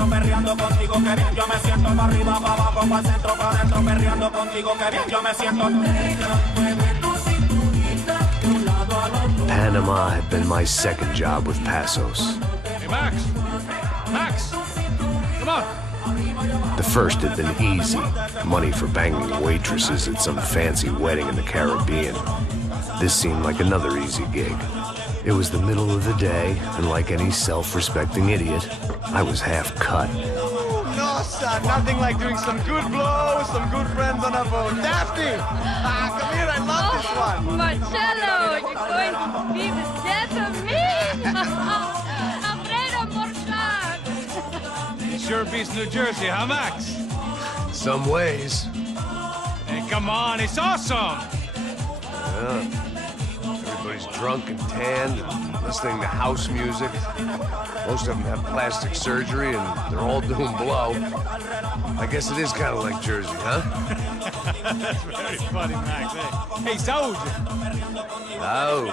adentro, perreando contigo, que bien yo me siento, pa' arriba, pa' abajo, pa' centro, pa' adentro, perreando contigo, que bien yo me siento. Panama had been my second job with Passos. Hey, Max! Max! Come on! The first had been easy. Money for banging waitresses at some fancy wedding in the Caribbean. This seemed like another easy gig. It was the middle of the day, and like any self-respecting idiot, I was half cut. No, son, nothing like doing some good blows, some good friends on a boat. Daphne! Come here, I love this one. Marcello, you're going to be the death of me? Alfredo Morchan! It sure beats New Jersey, huh, Max? Some ways. Hey, come on, it's awesome! Yeah. Everybody's drunk and tanned and listening to house music. Most of them have plastic surgery and they're all doing blow. I guess it is kind of like Jersey, huh? That's very funny, Max. Hey, Saúl! Oh.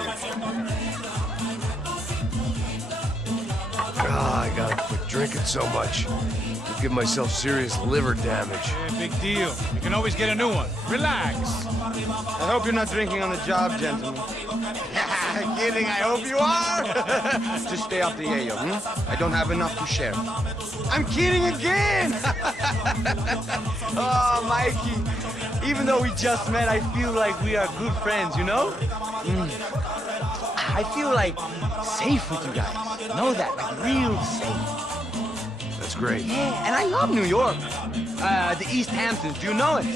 God, I gotta quit drinking so much. I'll give myself serious liver damage. Yeah, big deal. You can always get a new one. Relax. I hope you're not drinking on the job, gentlemen. Kidding, I hope you are. Just stay off the yayo, I don't have enough to share. I'm kidding again. Oh, Mikey. Even though we just met, I feel like we are good friends, you know? I feel like safe with you guys. Know that, like real safe. That's great. Yeah, and I love New York. The East Hamptons, do you know it?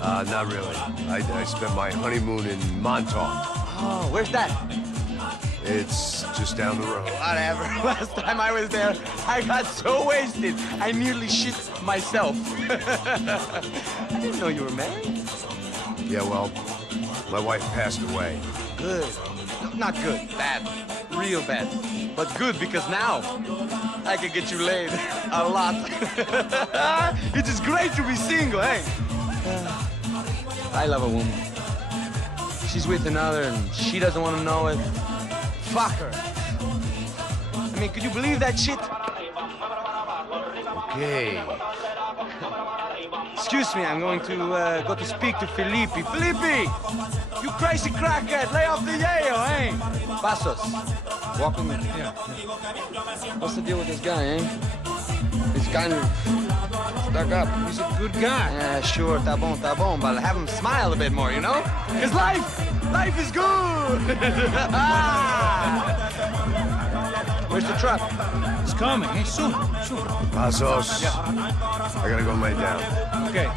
Not really. I spent my honeymoon in Montauk. Oh, where's that? It's just down the road. Whatever. Last time I was there, I got so wasted, I nearly shit myself. I didn't know you were married. Yeah, well, my wife passed away. Good. Not good. Bad. Real bad. But good because now I can get you laid a lot. It is great to be single, hey? I love a woman. She's with another and she doesn't want to know it. Fuck her. I mean, could you believe that shit? Okay. Excuse me, I'm going to go to speak to Felipe. Felipe! You crazy crackhead, lay off the yayo, eh? Passos. Walk with me. Yeah. What's the deal with this guy, eh? He's kind of stuck up. He's a good guy. Yeah, sure, tá bom, but have him smile a bit more, you know? Because life is good! Where's the truck? It's coming. Hey, soon. Passos. Yeah. I gotta go lay down. Okay.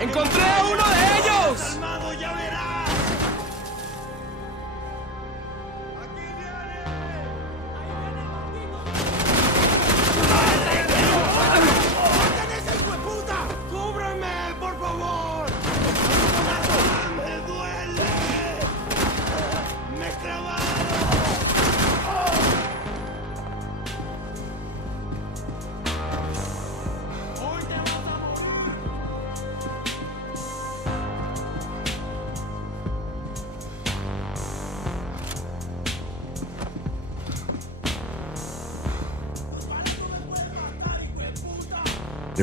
¡Encontré a uno de ellos!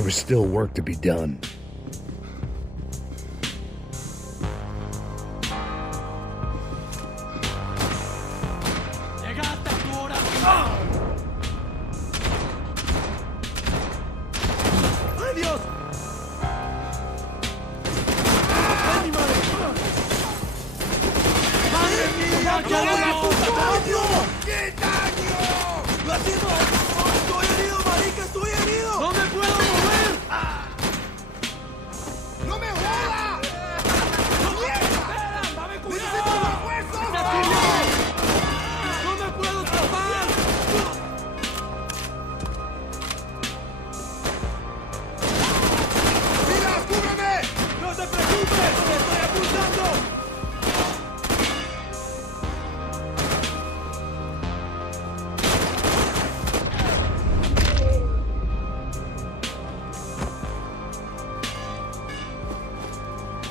was still work to be done.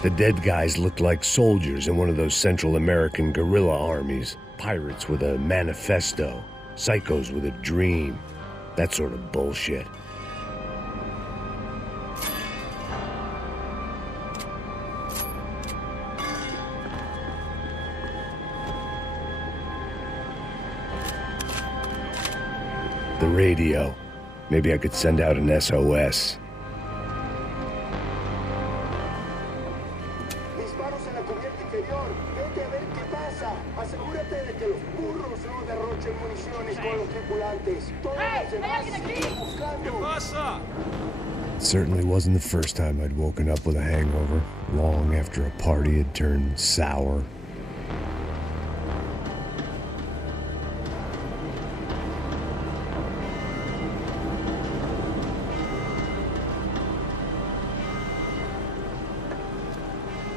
The dead guys looked like soldiers in one of those Central American guerrilla armies. Pirates with a manifesto, psychos with a dream, that sort of bullshit. The radio. Maybe I could send out an SOS. It certainly wasn't the first time I'd woken up with a hangover, long after a party had turned sour.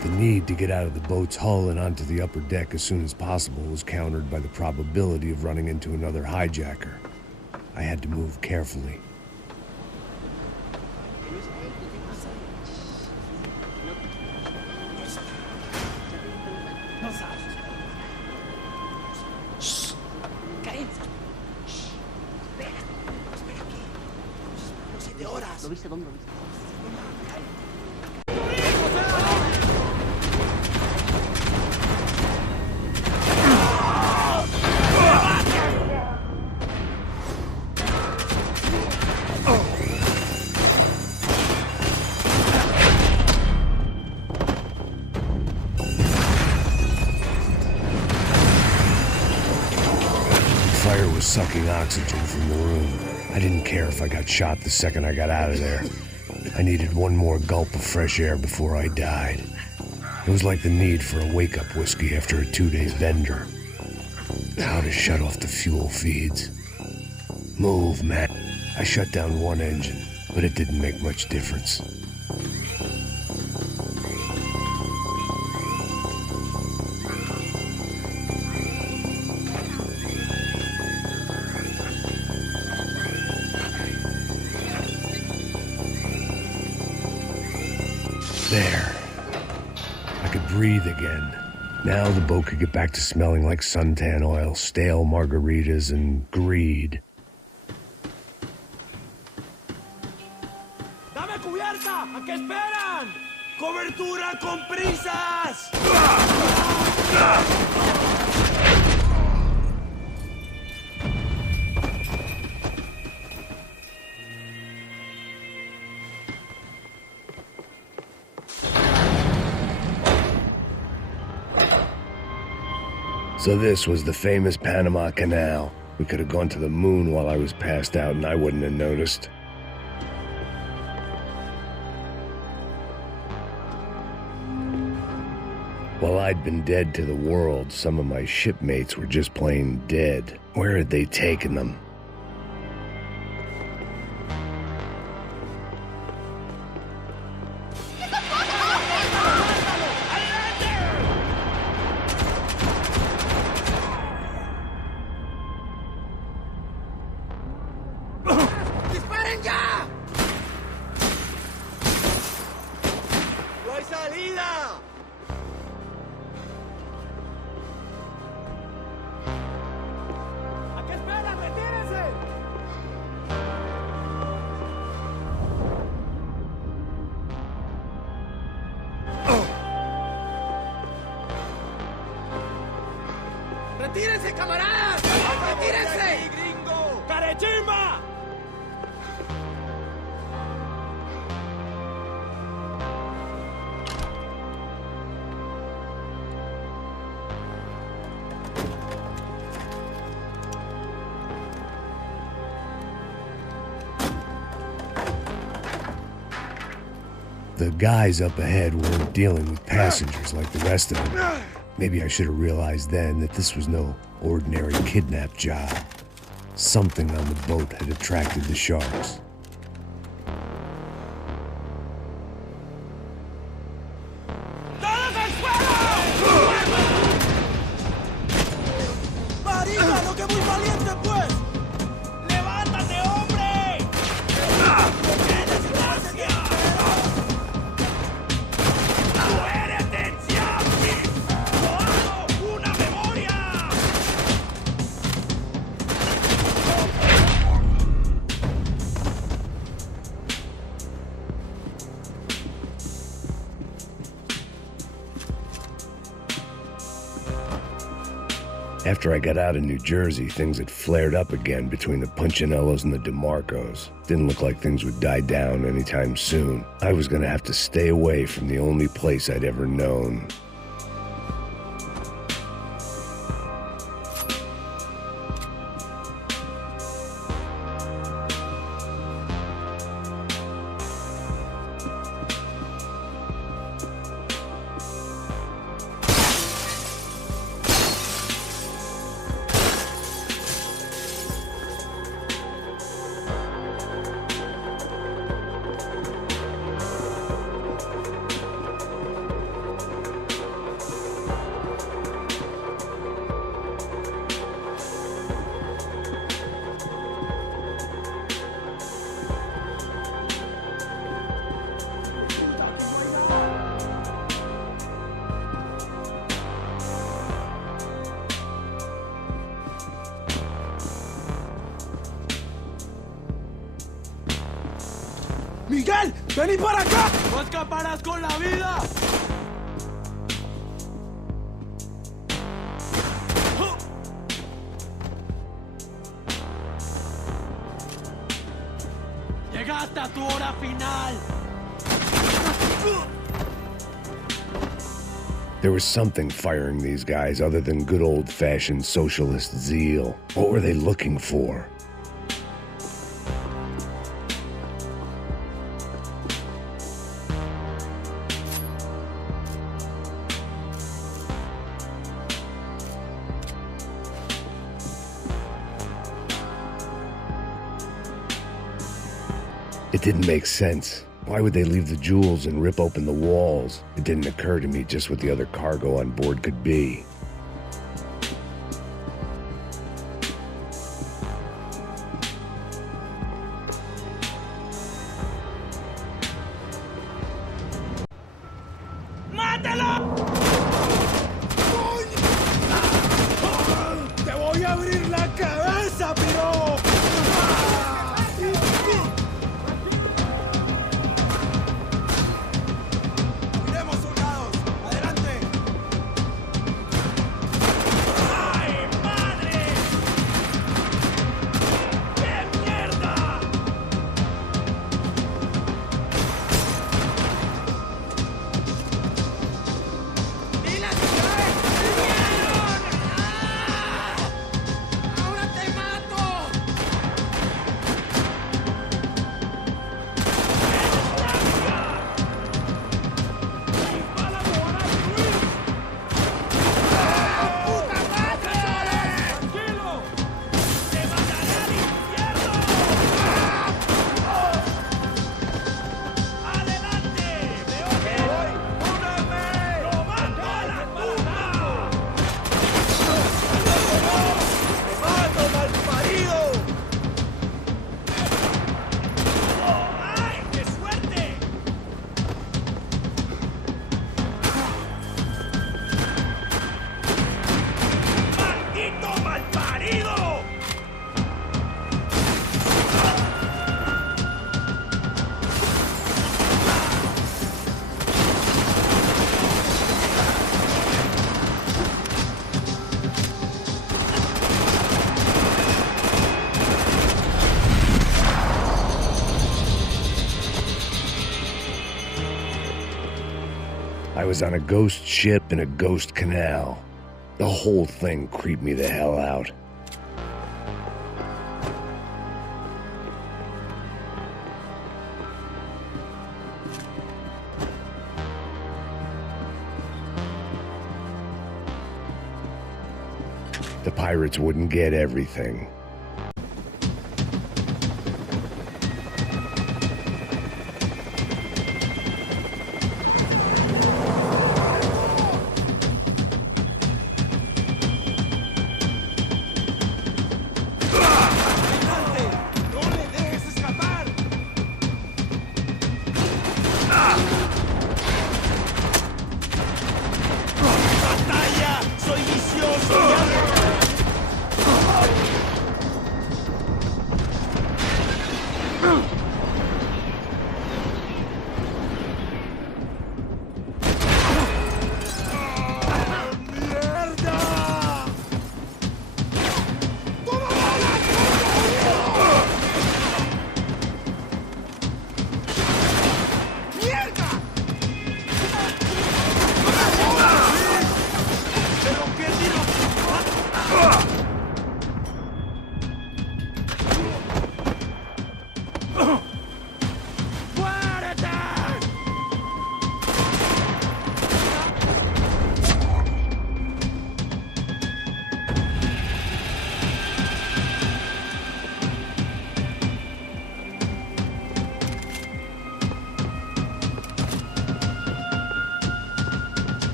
The need to get out of the boat's hull and onto the upper deck as soon as possible was countered by the probability of running into another hijacker. I had to move carefully. Fire was sucking oxygen from the room. I didn't care if I got shot the second I got out of there. I needed one more gulp of fresh air before I died. It was like the need for a wake-up whiskey after a 2-day bender. How to shut off the fuel feeds. Move, man. I shut down one engine, but it didn't make much difference. There. I could breathe again. Now the boat could get back to smelling like suntan oil, stale margaritas, and greed. ¡Dame cubierta! ¿A qué esperan? ¡Cobertura con prisas! So this was the famous Panama Canal. We could have gone to the moon while I was passed out and I wouldn't have noticed. While I'd been dead to the world, some of my shipmates were just plain dead. Where had they taken them? ¡Retírense, camaradas! ¡Retírense! ¡Gringo! ¡Carechimba! The guys up ahead weren't dealing with passengers like the rest of them. Maybe I should have realized then that this was no ordinary kidnap job. Something on the boat had attracted the sharks. After I got out of New Jersey, things had flared up again between the Punchinellos and the DeMarcos. Didn't look like things would die down anytime soon. I was gonna have to stay away from the only place I'd ever known. ¡Miguel! ¡Vení para acá! ¡No escaparás con la vida! ¡Llegaste a tu hora final! There was something firing these guys other than good old-fashioned socialist zeal. What were they looking for? It didn't make sense. Why would they leave the jewels and rip open the walls? It didn't occur to me just what the other cargo on board could be. ¡Mátalo! ¡Te voy a abrir la cabeza, piro! was on a ghost ship in a ghost canal. The whole thing creeped me the hell out. The pirates wouldn't get everything.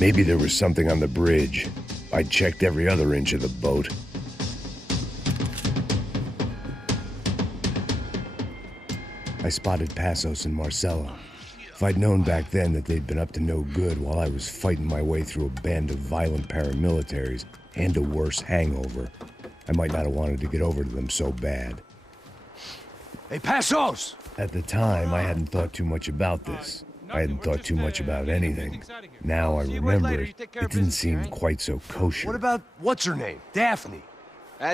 Maybe there was something on the bridge. I checked every other inch of the boat. I spotted Passos and Marcella. If I'd known back then that they'd been up to no good while I was fighting my way through a band of violent paramilitaries and a worse hangover, I might not have wanted to get over to them so bad. Hey, Passos! At the time, I hadn't thought too much about this. I hadn't thought too much about anything. Now I remember it didn't seem quite so kosher. What about, what's her name? Daphne.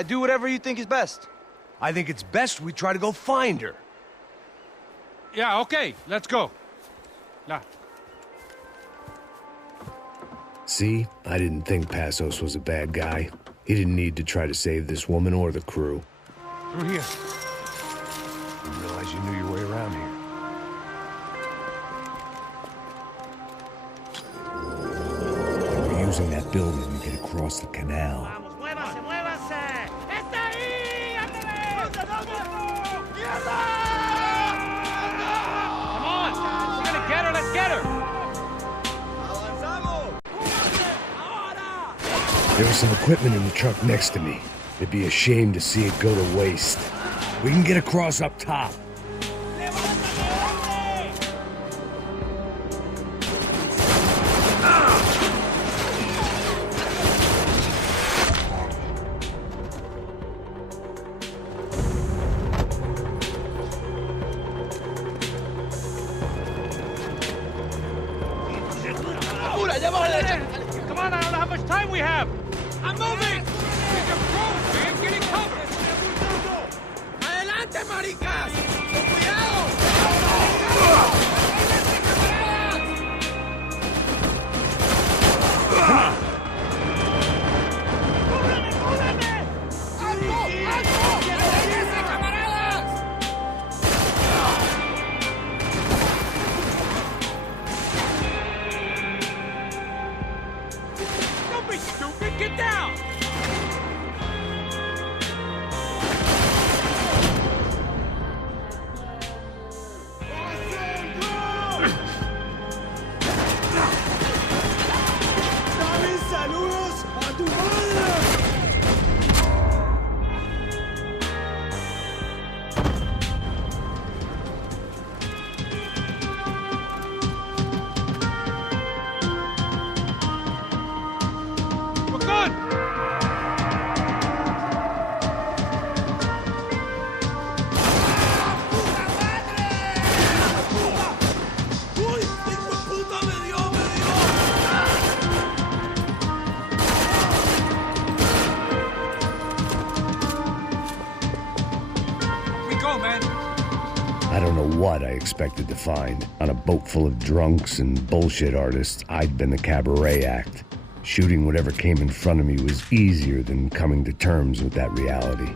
Do whatever you think is best. I think it's best we try to go find her. Yeah, okay, let's go. Nah. See, I didn't think Passos was a bad guy. He didn't need to try to save this woman or the crew. Through here. Didn't realize you knew your way around here. They were using that building to get across the canal. ¡Muévase, muévase! ¡Está ahí! Come on! We're gonna get her, let's get her! There was some equipment in the truck next to me. It'd be a shame to see it go to waste. We can get across up top. Come on, I don't know how much time we have! I'm moving! Get your pros, man! Get in cover! ¡Adelante, maricas! ¡Con cuidado! ¡Cúbreme, cúbreme! ¡Alto, alto! ¡Déjense, camaradas! Don't be stupid! Get down! what I expected to find. On a boat full of drunks and bullshit artists, I'd been the cabaret act. Shooting whatever came in front of me was easier than coming to terms with that reality.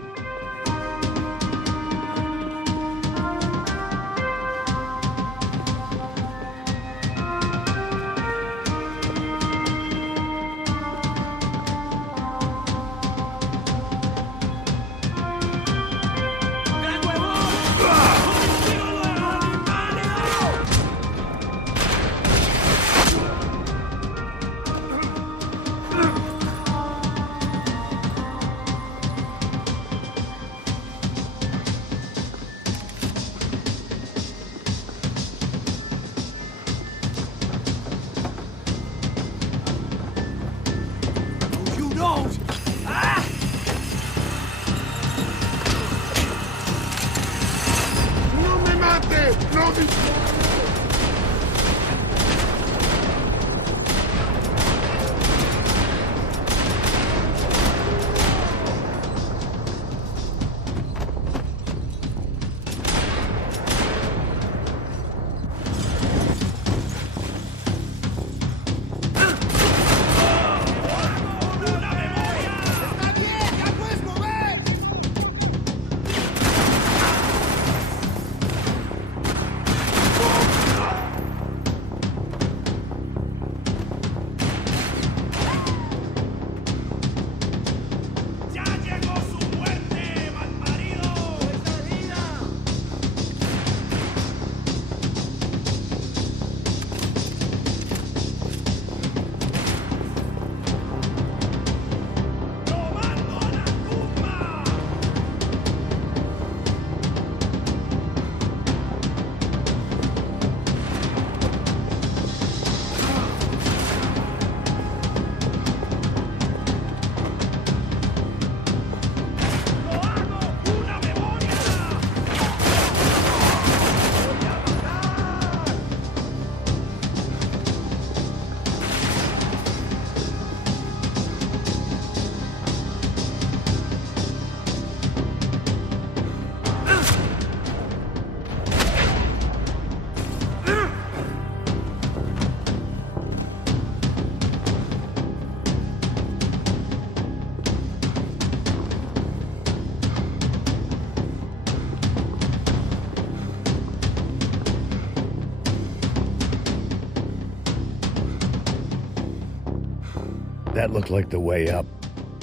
That looked like the way up,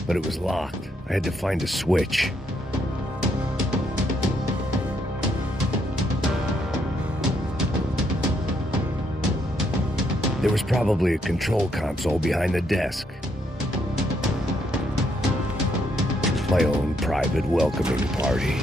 but it was locked. I had to find a switch. There was probably a control console behind the desk. My own private welcoming party.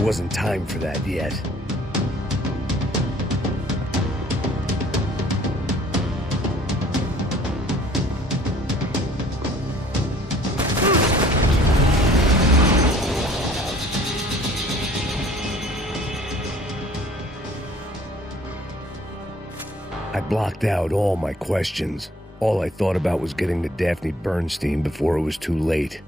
There wasn't time for that yet. I blocked out all my questions. All I thought about was getting to Daphne Bernstein before it was too late.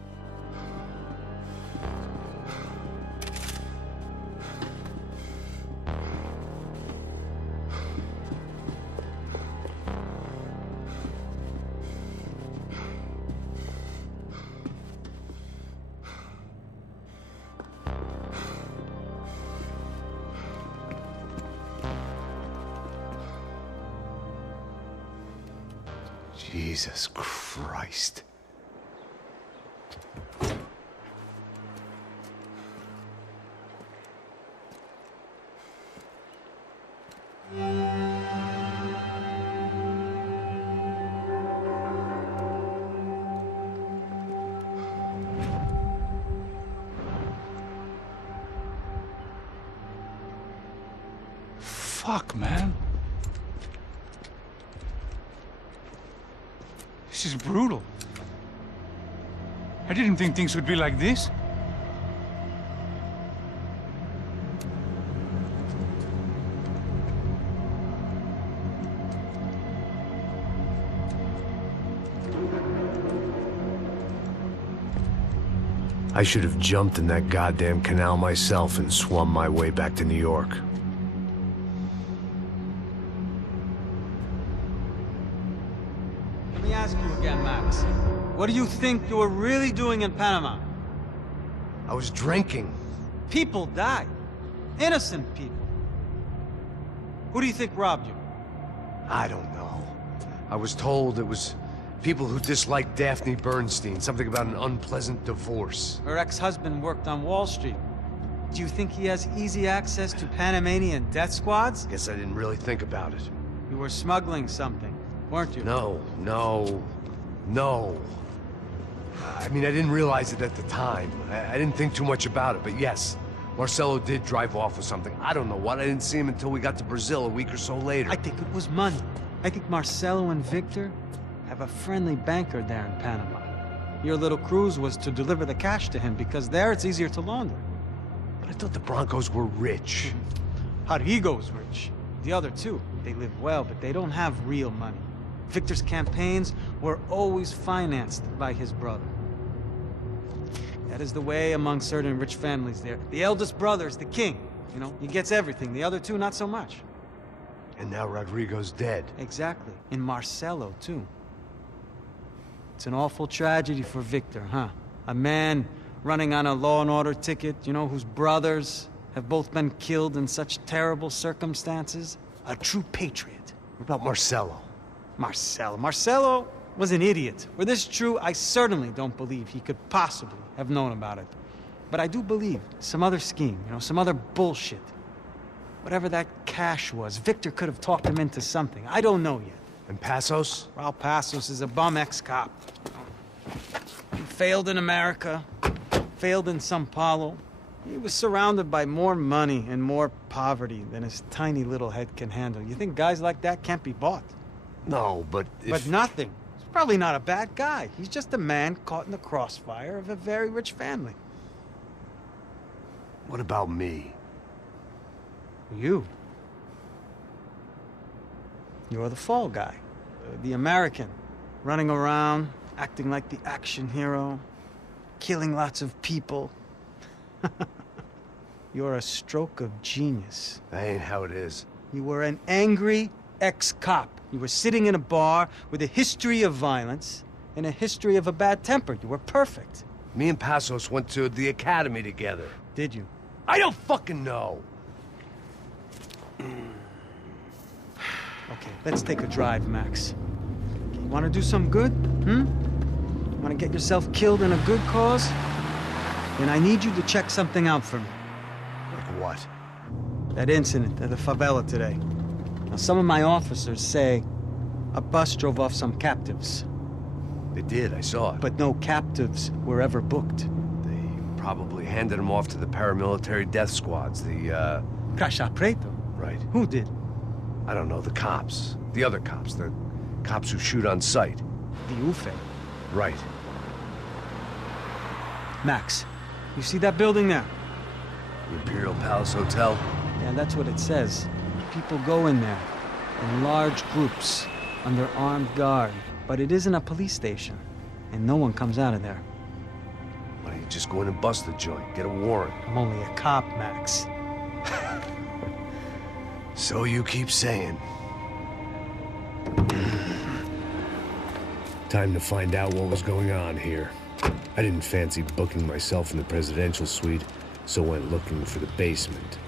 Jesus Christ. Fuck, man. This is brutal. I didn't think things would be like this. I should have jumped in that goddamn canal myself and swum my way back to New York. Let me ask you again, Max. What do you think you were really doing in Panama? I was drinking. People died. Innocent people. Who do you think robbed you? I don't know. I was told it was people who disliked Daphne Bernstein, something about an unpleasant divorce. Her ex-husband worked on Wall Street. Do you think he has easy access to Panamanian death squads? Guess I didn't really think about it. You were smuggling something, weren't you? No. I mean, I didn't realize it at the time. I didn't think too much about it, but yes, Marcelo did drive off with something. I don't know what. I didn't see him until we got to Brazil a week or so later. I think it was money. I think Marcelo and Victor have a friendly banker there in Panama. Your little cruise was to deliver the cash to him because there it's easier to launder. But I thought the Broncos were rich. Rodrigo's rich. The other two, they live well, but they don't have real money. Victor's campaigns were always financed by his brother. That is the way among certain rich families there. The eldest brother is the king. You know, he gets everything. The other two, not so much. And now Rodrigo's dead. Exactly. And Marcelo, too. It's an awful tragedy for Victor, huh? A man running on a law and order ticket, you know, whose brothers have both been killed in such terrible circumstances. A true patriot. What about Marcelo? Marcelo was an idiot. Were this true, I certainly don't believe he could possibly have known about it. But I do believe some other scheme, you know, some other bullshit. Whatever that cash was, Victor could have talked him into something. I don't know yet. And Passos? Raul Passos is a bum ex-cop. He failed in America, failed in Sao Paulo. He was surrounded by more money and more poverty than his tiny little head can handle. You think guys like that can't be bought? No, but But nothing. He's probably not a bad guy. He's just a man caught in the crossfire of a very rich family. What about me? You. You're the fall guy. The American. Running around, acting like the action hero. Killing lots of people. You're a stroke of genius. That ain't how it is. You were an angry ex-cop. You were sitting in a bar with a history of violence and a history of a bad temper. You were perfect. Me and Passos went to the academy together. Did you? I don't fucking know. Okay, let's take a drive, Max. You want to do some good? Want to get yourself killed in a good cause? Then I need you to check something out for me. Like what? That incident at the favela today. Now, some of my officers say a bus drove off some captives. They did, I saw it. But no captives were ever booked. They Probably handed him off to the paramilitary death squads, the, Crash Preto. Right. Who did? I don't know, the cops. The other cops, the cops who shoot on sight. The UFE. Right. Max, you see that building there? The Imperial Palace Hotel? Yeah, that's what it says. People go in there, in large groups, under armed guard. But it isn't a police station, and no one comes out of there. Why don't you just go in and bust the joint, get a warrant? I'm only a cop, Max. So you keep saying. Time to find out what was going on here. I didn't fancy booking myself in the presidential suite, so went looking for the basement.